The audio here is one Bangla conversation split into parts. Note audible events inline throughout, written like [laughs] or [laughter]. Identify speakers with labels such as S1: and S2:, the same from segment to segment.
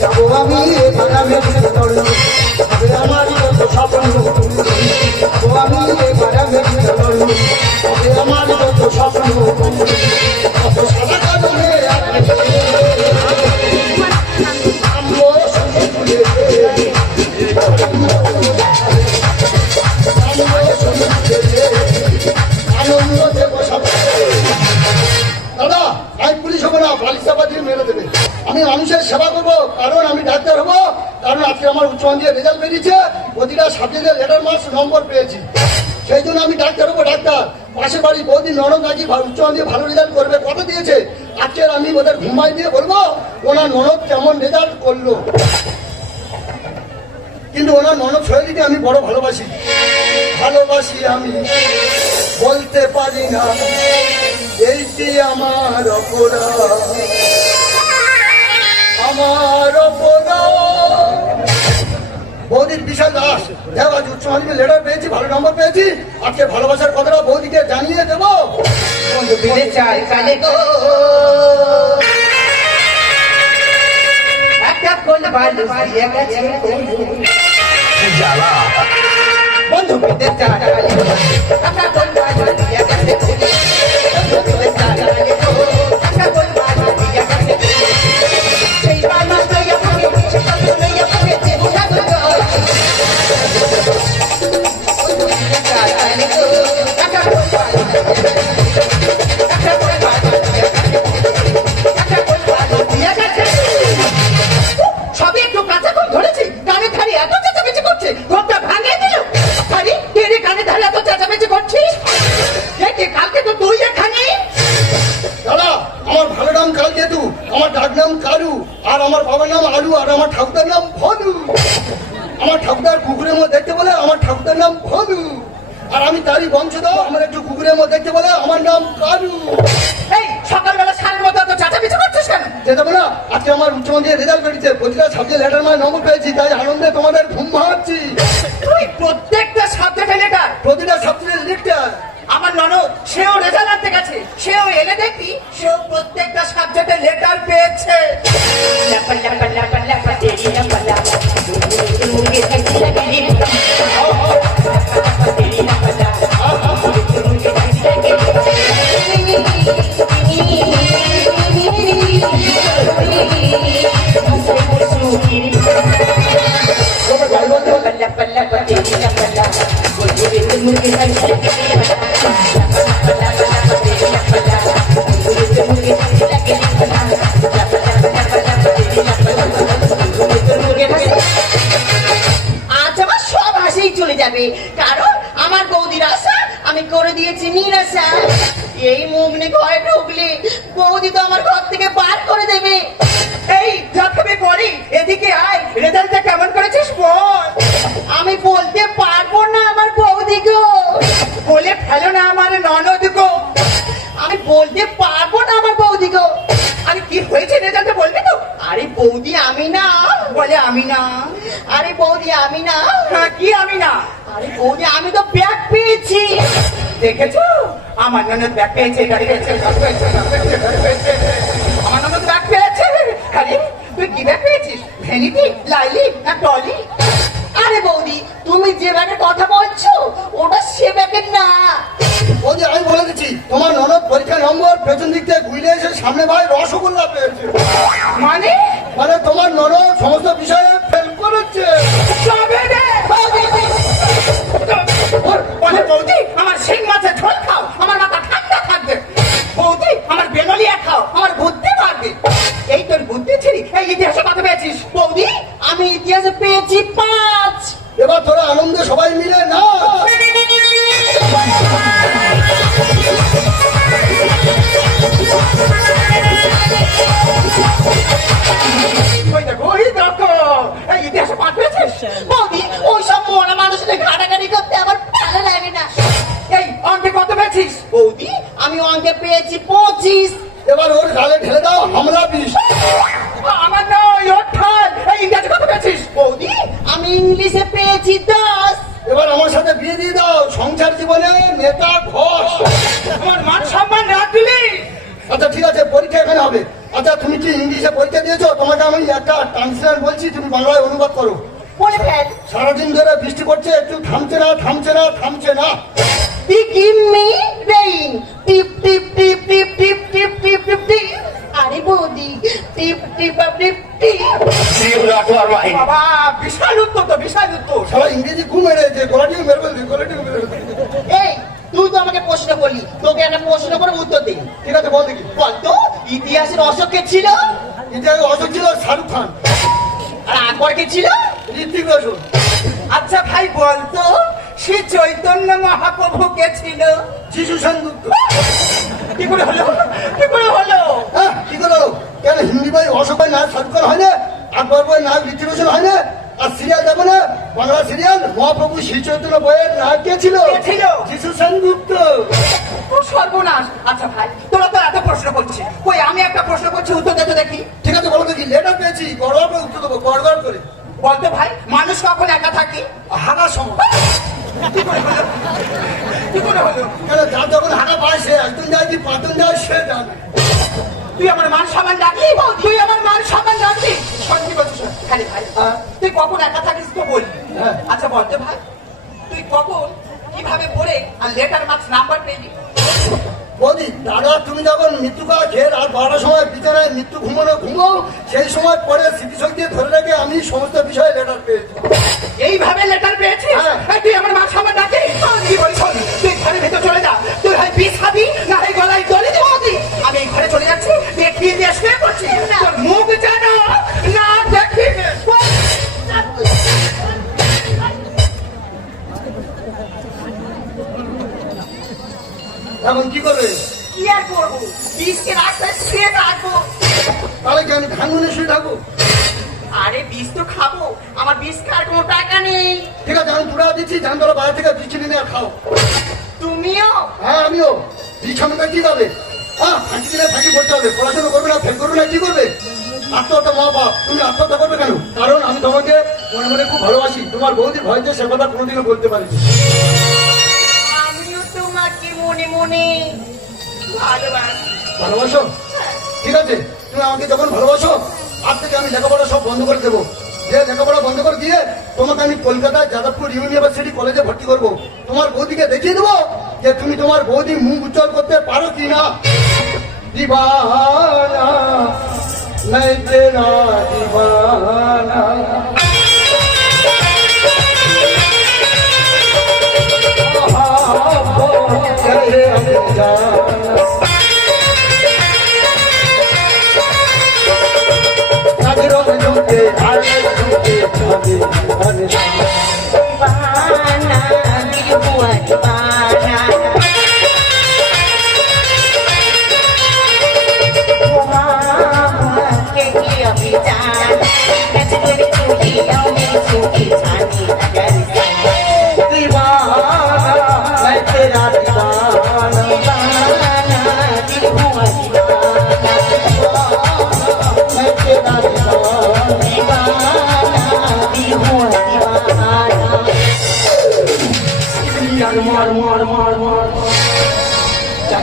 S1: যাব ভালো রেজাল্ট করবে। কত দিয়েছে? আজকে আমি ওদের ঘুমাই দিয়ে বলব, ওনার ননদ কেমন রেজাল্ট করল। কিন্তু ওনার ননদ শৈলীকে আমি বড় ভালোবাসি। ভালোবাসি আমি, বলতে পারি না, এইটি আমার অপরাধ। আমার অপরাধ। বৌদির বিশাল দাস। দেখ আজ উচ্চ মাধ্যমিক লেটার পেয়েছি ভালো নম্বর পেয়েছি। আজকে ভালোবাসার কথাটা বৌদিকে জানিয়ে দেবো।
S2: বন্ধু পেলে চাই কালে গো। একটা কোন ভালো দিয়ে গেছে
S3: জ্বালা।
S2: বন্ধু পেতে চাই কালে গো।
S1: নাম কালকেতু আমার ডাক নাম কালু আর আমার বাবার নাম আলু আর আমার ঠাকুরদার নাম ভনু। আমার ঠাকুরদার কুকুরের মধ্যে দেখতে বলে আমার ঠাকুরদার নাম ভনু। আর আমি তারই বংশধর আমার একটু কুকুরের মধ্যে দেখতে বলে আমার নাম কালু।
S2: এই সকালবেলা সারের মতো এত চেঁচামেচি করছিস কেন?
S1: যেতে বলে আজকে আমার উচ্চ মাধ্যমিক রেজাল্ট বেরিয়েছে। প্রতিটা সাবজেক্ট লেটার মানে নম্বর পেয়েছি তাই আনন্দে তোমাদের ঘুম ভাঙাচ্ছি।
S2: তুই প্রত্যেকটা সাবজেক্টে লেটার।
S1: প্রতিটা সাবজেক্টের লিখটার
S2: আমার ননদ সেও রেজাল্ট আনতে গেছে। সেও এনে দেখি সেও প্রত্যেকটা সাবজেক্টে লেটার পেয়েছে। Oh, oh, লাপা দেখেছ? আমার ননদ ব্যাগ পেয়েছে গাড়ি পেয়েছে। আমার ননদ ব্যাগ পেয়েছে আরে তুই কি ব্যাগ পেয়েছিস ভ্যানিটি লাইলি, না টলি? আরে বৌদি, তুমি যে ব্যাগের কথা বলছো, ওটা সে ব্যাগের না।
S1: যে আমি বলে দিচ্ছি, তোমার ননদ পরীক্ষা নম্বর পেছন দিক থেকে ঘুরে এসে সামনে ভাই রসগোল্লা পেয়েছে।
S2: বৌদি ওই সব মরা মানুষদের ঘাটাঘাটি করতে আমার ভালো লাগে না। এই অঙ্কে কত পেয়েছিস? বৌদি আমি অঙ্কে পেয়েছি পঁচিশ।
S1: এবার ওর গালে ঢেলে দাও হামলা বিষ।
S2: আমার নয় অর্থাৎ এই ইংরেজি কত পেয়েছিস? বৌদি আমি ইংলিশে পেয়েছি দশ।
S1: এবার আমার সাথে বিয়ে দিয়ে দাও। সংসার জীবনে নেতা ঘষ।
S2: আমার মান সম্মান না দিলি
S1: আচ্ছা ঠিক আছে পরীক্ষা এখানে হবে। আচ্ছা তুমি কি ইংলিশে পরীক্ষা দিয়েছ? তোমাকে আমি একটা ট্রান্সলেট বলছি তুমি বাংলায় অনুবাদ করো। না থামছে না থামছে না।
S2: আরে বৌদি টিপ টিপ টিপ টিপ রাখো আর বাহিনী
S3: বাবা বিশাল উত্তর তো বিশাল উত্তর
S1: সবাই ইংরেজি ঘুমে রয়েছে মেরে ফেলবি মেরে
S2: এই তুই তো আমাকে প্রশ্ন করলি। তোকে একটা প্রশ্ন করে উত্তর দিই।
S1: ঠিক আছে বল দেখি।
S2: বল তো ইতিহাসের অশোক কে ছিল?
S1: ইতিহাসের অশোক ছিল শাহরুখ খান।
S2: আর আকবর কে ছিল?
S1: ঋত্বিক রোশন।
S3: আচ্ছা ভাই বল তো। শ্রী চৈতন্য মহাপ্রভু কে ছিল
S1: শিশু সেনগুপ্ত
S3: কি করে হলো? কি করে হলো?
S1: হ্যাঁ কি করে হলো? কেন হিন্দি বই অশোক শাহরুখ খান হয় না? আকবর বই ঋত্বিক রোশন হয় না? আর সিরিয়াল না? বাংলা সিরিয়াল মহাপ্রভু শ্রী চৈতন্য বইয়ের নায়ক কে ছিল?
S3: ছিল?
S1: শিশু সেনগুপ্ত
S3: সর্বনাশ। আচ্ছা ভাই তোরা তো এত প্রশ্ন করছিস। কই আমি একটা প্রশ্ন করছি উত্তর দিতে দেখি।
S1: ঠিক আছে বলো দেখি। লেটার পেয়েছি। গড়গড় করে উত্তর দেবো গড়গড় করে।
S3: বলতো ভাই মানুষ কখন একা থাকে?
S1: হাগার সময়।
S3: কি করে হলো কি করে হলো
S1: কেন যার যখন হাগা পায় সে একজন যায় কি পাঁচজন যায় সে জানে।
S3: তুই আমার মান সম্মান রাখলি তুই আমার মান সম্মান রাখলি সত্যি বলছিস খালি ভাই।
S1: হ্যাঁ।
S3: তুই কখন একা থাকিস তো বললি
S1: হ্যাঁ।
S3: আচ্ছা বলতে ভাই। তুই কখন কীভাবে পড়ে আর লেটার মার্কস নাম্বার পেলি?
S1: বৌদি দাদা তুমি যখন মৃত্যুকাল খেয়ে রাত বারোটার সময় বিছানায় মৃত্যু ঘুমানো ঘুমাও সেই সময় পরে স্মৃতিশক্তি ধরে রেখে আমি সমস্ত বিষয়ে লেটার পেয়েছি।
S3: এইভাবে লেটার পেয়েছি
S1: হ্যাঁ।
S3: তুই আমার মা সবার ডাকে? কি বলিস তুই ঘরের ভেতর চলে যা। তুই হয় বিষ খাবি না হয় গলায় দলি দেবো। আমি এই ঘরে চলে যাচ্ছি দেখিয়ে দিয়ে শুয়ে পড়ছি। তোর
S1: এখন কি করবে?
S3: কি আর করব? বিষকে রাস্তায় শুয়ে রাখব
S1: তাহলে কি আমি ধানগুনে শুয়ে থাকব?
S3: আরে বিষ তো খাব। আমার বিষ খাওয়ার কোনো টাকা নেই।
S1: ঠিক আছে আমি দুটা দিচ্ছি ধরো বাইরে থেকে বিচি নিয়ে আর খাও।
S3: তুমিও?
S1: হ্যাঁ আমিও। বীজ খামটা কি পাবে হ্যাঁ ফাঁকি দিলে ফাঁকি করতে হবে। পড়াশোনা করবে না ফেল করবে না কি করবে? আত্মহত্যা মা বাপ তুমি আত্মহত্যা করবে কেন? কারণ আমি তোমাকে মনে মনে খুব ভালোবাসি। তোমার বৌদির ভয়তে সে কথা কোনোদিনও বলতে পারিনি।
S2: মনে। ভালোবাসো।
S1: ঠিক আছে তুমি আমাকে যখন ভালোবাসো আজ থেকে আমি লেখাপড়া সব বন্ধ করে দেবো। যে লেখাপড়া বন্ধ করে দিয়ে তোমাকে আমি কলকাতায় যাদবপুর ইউনিভার্সিটি কলেজে ভর্তি করব। তোমার বৌদিকে দেখিয়ে দেবো যে তুমি তোমার বৌদি মুখ উজ্জ্বল করতে পারো কি না? দিবানা मैं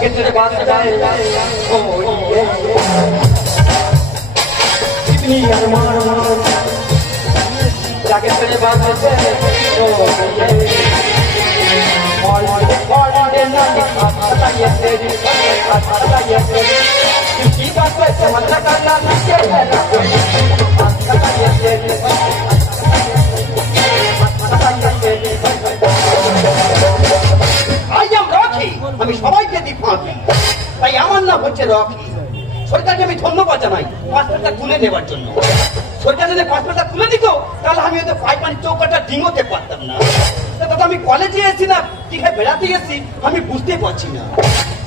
S1: get বাস যায় ও ইয়ে ইবনি আর মার মার লাগে তেরে বাস যায় ও ইয়ে all all day long atta yesse atta yesse ki baat hai samajh ka na na ke atta yesse
S3: I am Rocky. আমি সবাইকে হচ্ছে রকি। সরকারকে আমি ধন্যবাদ জানাই পাসপোর্টটা তুলে নেবার জন্য। সরকার যদি পাসপোর্টটা তুলে দিত, তাহলে আমি হয়তো পাইপ পানি চৌকাটা ডিঙোতে পারতাম না। দাদা, আমি কলেজে এসেছি না, দীঘায় বেড়াতে এসেছি, আমি বুঝতে পারছি না।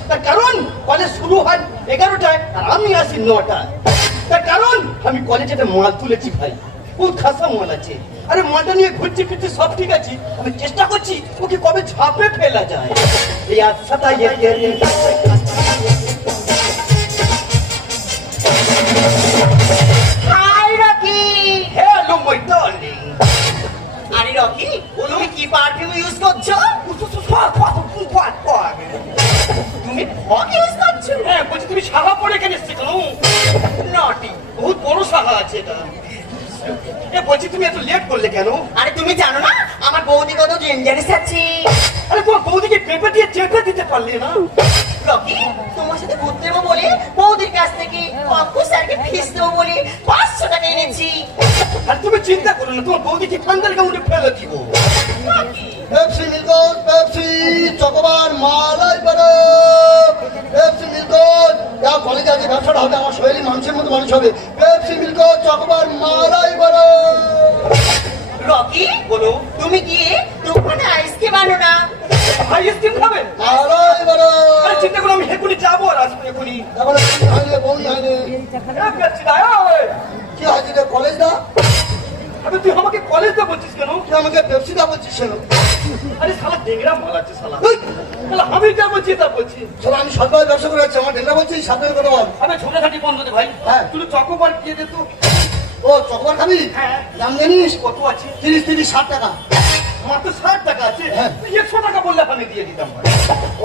S3: তার কারণ কলেজ শুরু হয় এগারোটায়, আর আমি আসি নটায়। তার কারণ, আমি কলেজে মাল তুলেছি ভাই। খুব খাসা মাল আছে। আরে মালটা নিয়ে ঘুরছি ফিরছি, সব ঠিক আছে। আমি চেষ্টা করছি ওকে কবে ঝাপে ফেলা যায়? এই আচ্ছাটা
S2: রকি
S3: তোমার
S2: সাথে ঘুরতে যাব বলে বৌদির কাছ থেকে অঙ্কু স্যারকে ফিস দেবো বলে পাঁচশো টাকা এনেছি।
S3: আর তুমি চিন্তা করো না তোমার বৌদিকে ঠান্ডার কাউন্টে ফেলে দিব?
S1: পেপসি মিল্কন পেপসি চকোবার মালাই বরফ পেপসি মিল্কন যা কলেজে আছে ব্যবসাটা হবে আমার শরীর মানুষের মতো মানুষ হবে। পেপসি চকোবার মালাই বরফ
S2: রকি
S3: বলো
S2: তুমি গিয়ে দোকানে আইসক্রিম আনো না।
S3: আইসক্রিম খাবে? আরে চিন্তা করো আমি এখনই যাব আর আসব এখনই
S1: এখন। কি কলেজ দা
S3: আবে তুই আমাকে কলেজে বলছিস কেন?
S1: তুই আমাকে পেপসি দা বলছিস কেন?
S3: আরে শালা ডেংরা মাল আছে শালা। শালা আমি যা বলছি তা বলছি।
S1: চলো আমি সরকারি ব্যবসা করে যাচ্ছি আমার বলছি সাবধানে কথা বল।
S3: আমি ছোটাখাটি বন্ধ দে ভাই।
S1: হ্যাঁ।
S3: তুই চকোবার দিয়ে দে তো।
S1: ও চকোবার খাবি?
S3: হ্যাঁ।
S1: দাম জানিস?
S3: কত আছে?
S1: তিরিশ তিরিশ ষাট টাকা।
S3: মাত্র ষাট টাকা আছে।
S1: হ্যাঁ।
S3: তুই একশো টাকা বললে আমি দিয়ে দিতাম।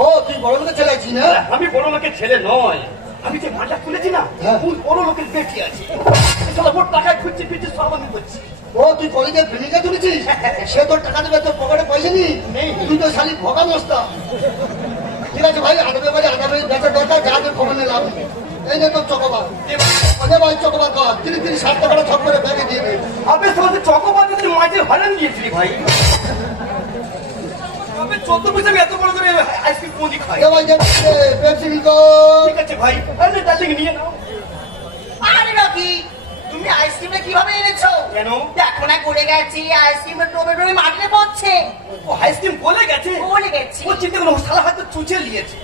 S1: ও তুই বড় লোকের ছেলে আছিস না?
S3: আমি বড় লোকের ছেলে নয়। আমি যে মাটা খুলেছি না
S1: হ্যাঁ।
S3: ওই বড় লোকের বেটি আছে। শালা ওর টাকায় খুঁজছি ফিরছি সব করছি।
S1: ও তুই কলেজে প্রেমিকা তুলেছিস? সে তোর টাকা দেবে তোর পকেটে পয়সা নেই। তুই তো শালি ভোগা মস্তা ঠিক আছে ভাই আদাবে বাড়ি আদাবে বেচার দরকার যা তোর খবর নিয়ে লাভ নেই। এই যে তোর চকোবার। ওদের ভাই চকোবার কর। ষাট টাকাটা ছক করে ব্যাগে দিয়ে দে।
S3: আবে তোমাদের চকোবার যদি মাঝে হরান দিয়েছিলি ভাই। চোদ্দ পয়সা এত বড় করে আইসক্রিম কোন খাই?
S1: এ ভাই পেপসি মিল্ক
S3: ঠিক আছে ভাই। আরে ডার্লিং নিয়ে নাও।
S2: আরে রকি তুমি আইসক্রিমটা কীভাবে এনেছো?
S3: কেন?
S2: দেখো না গড়ে গেছি আইসক্রিমের টোপে মাটিতে পড়ছে।
S3: ও আইসক্রিম গলে গেছে?
S2: গলে গেছি।
S3: ও চিন্তা করো শালা হয়তো চুচে নিয়েছে।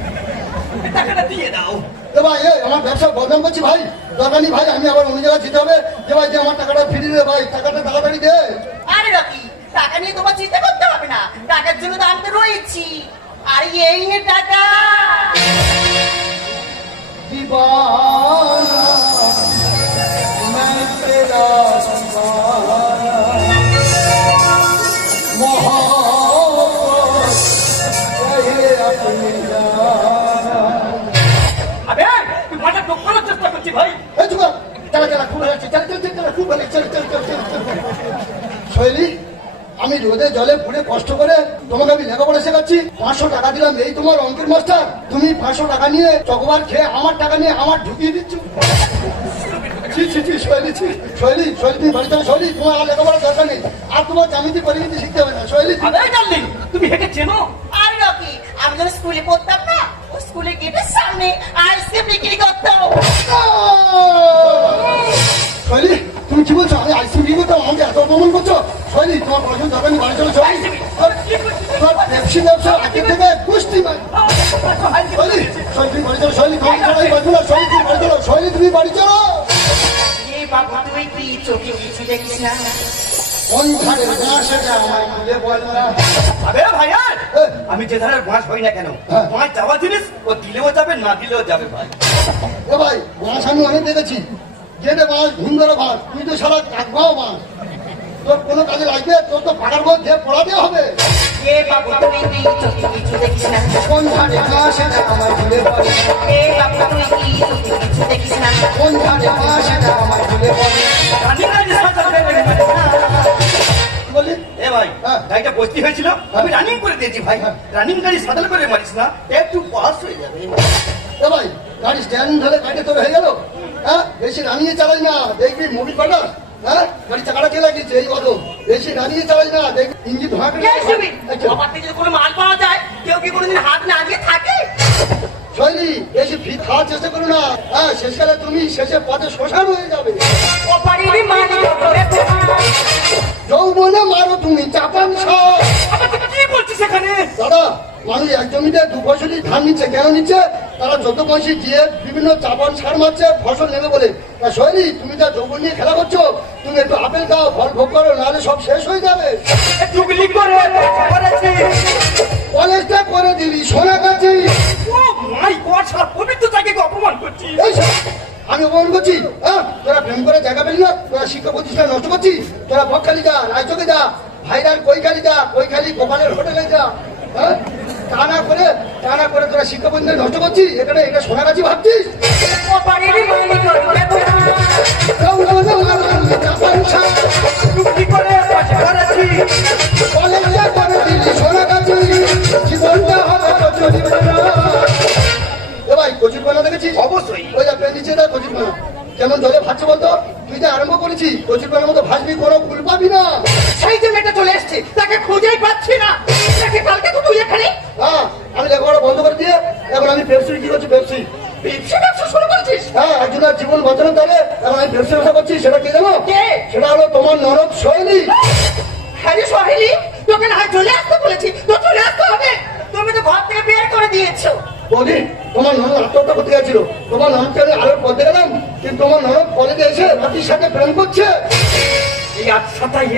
S3: [laughs] টাকাটা দিয়ে দাও।
S1: এ ভাই এই আমার ব্যবসা বদনাম করছি ভাই। দরকার নেই ভাই আমি আবার অন্য জায়গায় যেতে হবে। যে ভাই যে আমার টাকাটা ফিরিয়ে দেবে ভাই টাকাটা তাড়াতাড়ি দে।
S2: আরে রকি টাকা নিয়ে তোমার চিন্তা করতে হবে না। টাকার জন্য তো আমি তো রয়েছি। আর এই টাকা
S3: দিবানা করছি ভাই।
S1: এই চল। চল চল চল শৈলী আমি রোদে জলে পুড়ে কষ্ট করে তোমাকে আমি লেখাপড়া শেখাচ্ছি। পাঁচশো টাকা দিলাম এই তোমার অঙ্কের মাস্টার। তুমি পাঁচশো টাকা নিয়ে চকবার খেয়ে আমার টাকা নিয়ে আমার ঢুকিয়ে দিচ্ছ। ছি ছি ছি শৈলী ছি। শৈলী শৈলী বাড়ি চলো শৈলী তোমার আর লেখাপড়ার দরকার নেই। আর তোমার জামিতি পরিমিতি শিখতে হবে না। শৈলী
S3: আবে ডার্লিং তুমি হেঁটে চেনো?
S2: আরে রকি আমি যখন স্কুলে পড়তাম না স্কুলে গেটের সামনে আইসক্রিম বিক্রি করতাম
S1: শৈলী তুমি কি বলছো? আমি আইসক্রিম বিক্রি করতাম আমাকে এত অপমান করছ? শৈলী তোমার পড়াশোনা নেই বাড়ি চলো শৈলী তোমার ব্যবসি ব্যবসা আগে থেকে মার শৈলী শৈলী বাড়ি চলো শৈলী তুমি বাড়ি চলো শৈলী তুমি বাড়ি চলো শৈলী তুমি বাড়ি চলো।
S2: এই বাবু তুই কি চোখে কিছু দেখিস না?
S1: কোন ধারে না আমায় খুলে বল না।
S3: আবে ভাইয়া আমি যে ধারের বাঁশ হই না কেন?
S1: হ্যাঁ।
S3: বাঁশ যাওয়া জিনিস ও দিলেও যাবে না দিলেও যাবে ভাই।
S1: ও ভাই মাছ আমি অনেক দেখেছি। যেটা মাছ ঘুম ধরে মাছ তুই তো সারা কাকবাও মাছ তোর কোনো কাজে লাগবে? তোর তো পাকার মধ্যে পড়াতে হবে। কোন ধারে
S2: কিছু দেখিস না।
S1: কোন ধারে
S3: গাড়িটা বসতি হয়েছিল আমি রানিং করে দিয়েছি ভাই।
S1: হ্যাঁ।
S3: রানিং গাড়ি সাঁতার করে মারিস না। একটু পাস হয়ে যাবে।
S1: এ ভাই গাড়ি স্ট্যান্ড ধরে গাড়ি তোর হয়ে গেল? হ্যাঁ? বেশি রানিয়ে চালাই না। দেখবি মুভি পাটা হ্যাঁ? গাড়ি চাকাটা কে লাগিয়েছে এই কত বেশি রানিয়ে চালাই না। দেখবি ইঞ্জিন ধোঁয়া করে
S2: এই সুমিত,
S1: আচ্ছা,
S2: যদি কোনো মাল পাওয়া যায় কেউ কি কোনোদিন হাত না দিয়ে থাকে?
S1: শৈলী বেশি ফিট খাওয়ার চেষ্টা করো না। হ্যাঁ শেষকালে তুমি শেষে পথে শ্মশান হয়ে যাবে।
S2: ও পারিবি মালিক
S1: যৌবনে মারো তুমি চাপান
S3: কি বলছিস এখানে?
S1: দাদা মানুষ এক জমিতে দু ফসলি ধান নিচ্ছে কেন নিচ্ছে? তারা যত বয়সী গিয়ে বিভিন্ন চাপান সার মারছে ফসল নেবে বলে। শৈলী তুমি যা যৌবন নিয়ে খেলা করছ তুমি একটু আপেল খাও ফল ভোগ করো নাহলে সব শেষ হয়ে যাবে। কলেজটা করে দিবি সোনা কাছে।
S3: ও মাই গড শালা পবিত্রতাকে অপমান করছিস।
S1: শোন, আমি অপমান করছি হ্যাঁ তোরা প্রেম করে জায়গা পেলি না, তোরা শিক্ষা প্রতিষ্ঠান নষ্ট করছিস, তোরা বকখালি যা রায়চকে যা, ভাইরাল কৈখালি যা কৈখালি গোপালের হোটেলে যা হ্যাঁ টানা করে টানা করে তোরা শিক্ষা প্রতিষ্ঠান নষ্ট করছিস এখানে এটা সোনাগাছি ভাবছিস?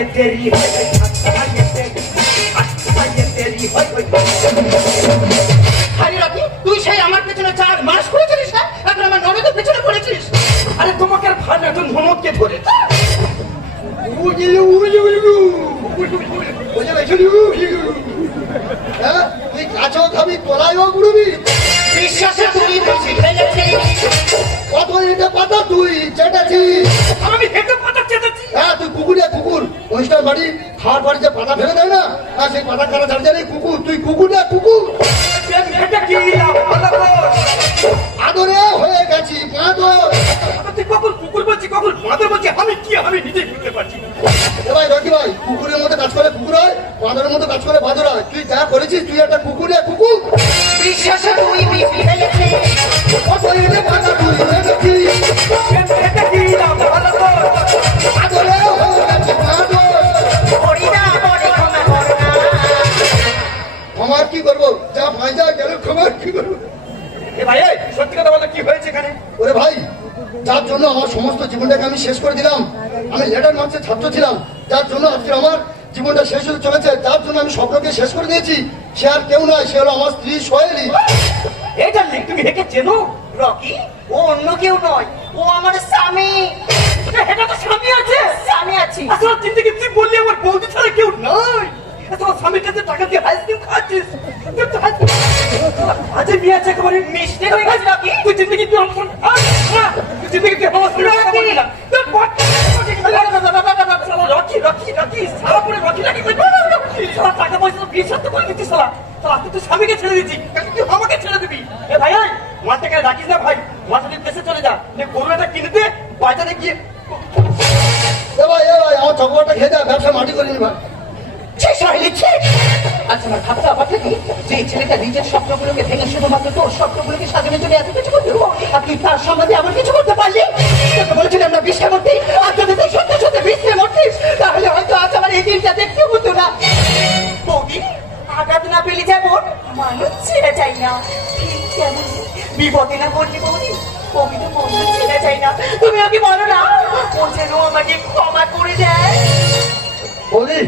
S3: আচ্ছাটা
S1: বাড়ি খাওয়ার বাড়িতে পাতা ফেলে দেয় না সেই পাতা
S3: কারা
S1: ছাড় যা
S3: কি
S1: করব? ভাই
S3: সত্যি কথা বলো কি হয়েছে এখানে?
S1: ওরে ভাই যার জন্য আমার সমস্ত জীবনটাকে আমি শেষ করে দিলাম। আমি লেটার মার্চের ছাত্র ছিলাম। যার জন্য আজকে আমার জীবনটা শেষ হতে চলেছে। যার জন্য আমি স্বপ্নকে শেষ করে দিয়েছি। সে আর কেউ নয় সে হলো আমার স্ত্রী সোহেলি।
S3: ডার্লিং তুমি হেঁকে চেনো?
S2: রকি? ও অন্য কেউ নয়। ও আমার স্বামী।
S3: এটা তো স্বামী আছে।
S2: স্বামী আছি।
S3: আসলে জিন্দগি তুই বললি আমার বৌদি ছাড়া কেউ নাই? তোমার স্বামীর কাছে টাকা দিয়ে আইসক্রিম খাচ্ছিস আজে বিয়ে আছে একেবারে
S2: মিষ্টি হয়ে গেছে রকি
S3: তুই জিন্দগি তুই আমার সঙ্গে- আহ, আহ, তুই জিন্দগি তুই আমার সঙ্গে কথা বলবি না। তুই বট- শালা রকি, রকি, রকি, শালা পুরো রকি লাগি কই? টাকা পয়সা তো বিয়ে সাথে করে দিচ্ছিস শালা। শালা তুই তো স্বামীকে ছেড়ে দিচ্ছি তুই আমাকে ছেড়ে দিবি এ ভাই এই, মাথাকে রাখিস না ভাই মাথা দিয়ে দেশে চলে যা গরুটা কিনে দে বাজারে গিয়ে
S1: এ ভাই এ ভাই আমার চকোবারটা খেয়ে যা ব্যবসা মাটি করিনি ভাই
S2: ছি
S4: আচ্ছা আমার ভাবতে অবাক লাগে যে ছেলেটা নিজের স্বপ্নগুলোকে ভেঙে শুধুমাত্র তোর স্বপ্নগুলোকে সাজানোর জন্য এত কিছু করতে আর তুই তার সম্বন্ধে এমন কিছু করতে পারলি? তোকে বলেছিলাম না বিশ্বে মরতি আর যদি তুই সত্যি সত্যি বিশ্বে মরতিস তাহলে হয়তো আজ আমার এই দিনটা দেখতে হতো না।
S2: বৌদি, আঘাত না পেলে যেমন? মানুষ ছেড়ে যায় না। ঠিক তেমন বিপদে না পড়লে বৌদি কবি তো মানুষ ছেড়ে যায় না। তুমি ওকে বলো না, ও যেন আমাকে ক্ষমা করে দেয়।
S1: বলি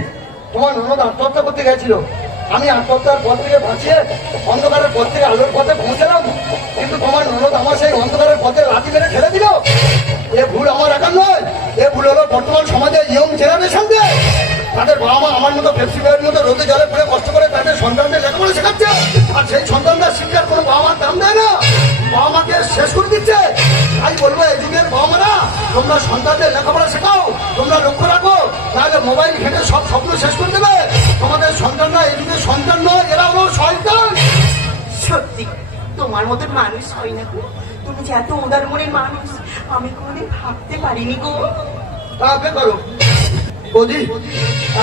S1: তোমার ননদ আত্মহত্যা করতে গেছিল। আমি আত্মহত্যার পথ থেকে বাঁচিয়ে অন্ধকারের পথ থেকে আলোর পথে পৌঁছালাম। কিন্তু তোমার ননদ আমার সেই অন্ধকারের পথে লাঠি মেরে ঠেলে দিল। এ ভুল আমার একার নয়, এ ভুল হলো বর্তমান সমাজে ইয়ং জেনারেশন তাদের বাবা মা আমার মতো পেপসি ভাইয়ের মতো রোদে জলে পড়ে কষ্ট করে তাদের সন্তানদের লেখাপড়া শেখাচ্ছে আর সেই সন্তানরা শিক্ষার কোনো বাবা মার দাম দেয় না। বাবা মাকে শেষ করে দিচ্ছে। তাই বলব এই যুগের বাবা মারা তোমরা সন্তানদের লেখাপড়া শেখাও তোমরা লক্ষ্য রাখো তাহলে মোবাইল ঘেটে সব স্বপ্ন শেষ করে দেবে। তোমাদের সন্তানরা এই যুগের সন্তান নয় এরা হলো শয়তান।
S2: সত্যি তোমার মতন মানুষ হয় না গো। তুমি যে এত উদার মনের মানুষ আমি কোনোদিন ভাবতে পারিনি গো।
S1: তাকে করো। বৌদি,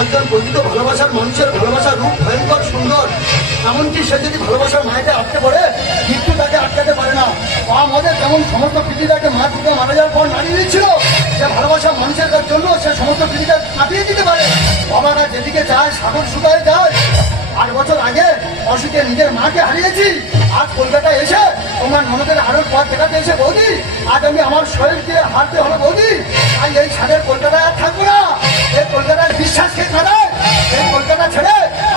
S1: একজন প্রকৃত ভালোবাসার মানুষের ভালোবাসার রূপ, ভয়ঙ্কর, সুন্দর। এমনকি সে যদি ভালোবাসার মায়েতে আটকে পড়ে মৃত্যু তাকে আটকাতে পারে না। মা আমাদের যেমন সমস্ত পৃথিবীটাকে মা থেকে মারা যাওয়ার পর নাড়িয়ে দিচ্ছিল, সে ভালোবাসার মানুষের জন্য সে সমস্ত পৃথিবীটা কাটিয়ে দিতে পারে। বাবারা যেদিকে যায়, সাগর সুতায় যায়। আট বছর আগে অসুখে নিজের মাকে হারিয়েছি। আজ কলকাতায় এসে তোমার মনদের আরও পথ দেখাতে এসে বৌদি, আজ আমি আমার শরীরকে হারতে হলো বৌদি। তাই এই সাদের কলকাতায় আর থাকব না। এই কলকাতার বিশ্বাসকে কাটায়। এই কলকাতা